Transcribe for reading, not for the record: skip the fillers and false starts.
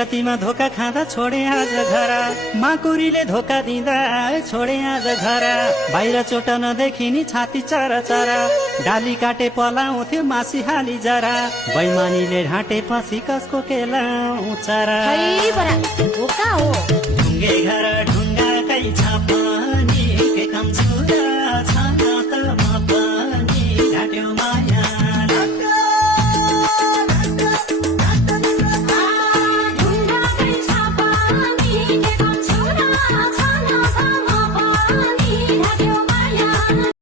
विरतीमा धोका खाँदा छोडे आज घर, माकुरीले धोका दिँदा छोडे आज घर। बाहिर चोट नदेखिनी छाती चरा चरा, डाली काटे पलाउँथ्यो मासी हाली जरा। बैमानीले ढाँटे पछि कसको केलाउँ चरा। हो का हो ढुङ्गे घर ढुङ्गाकै छाप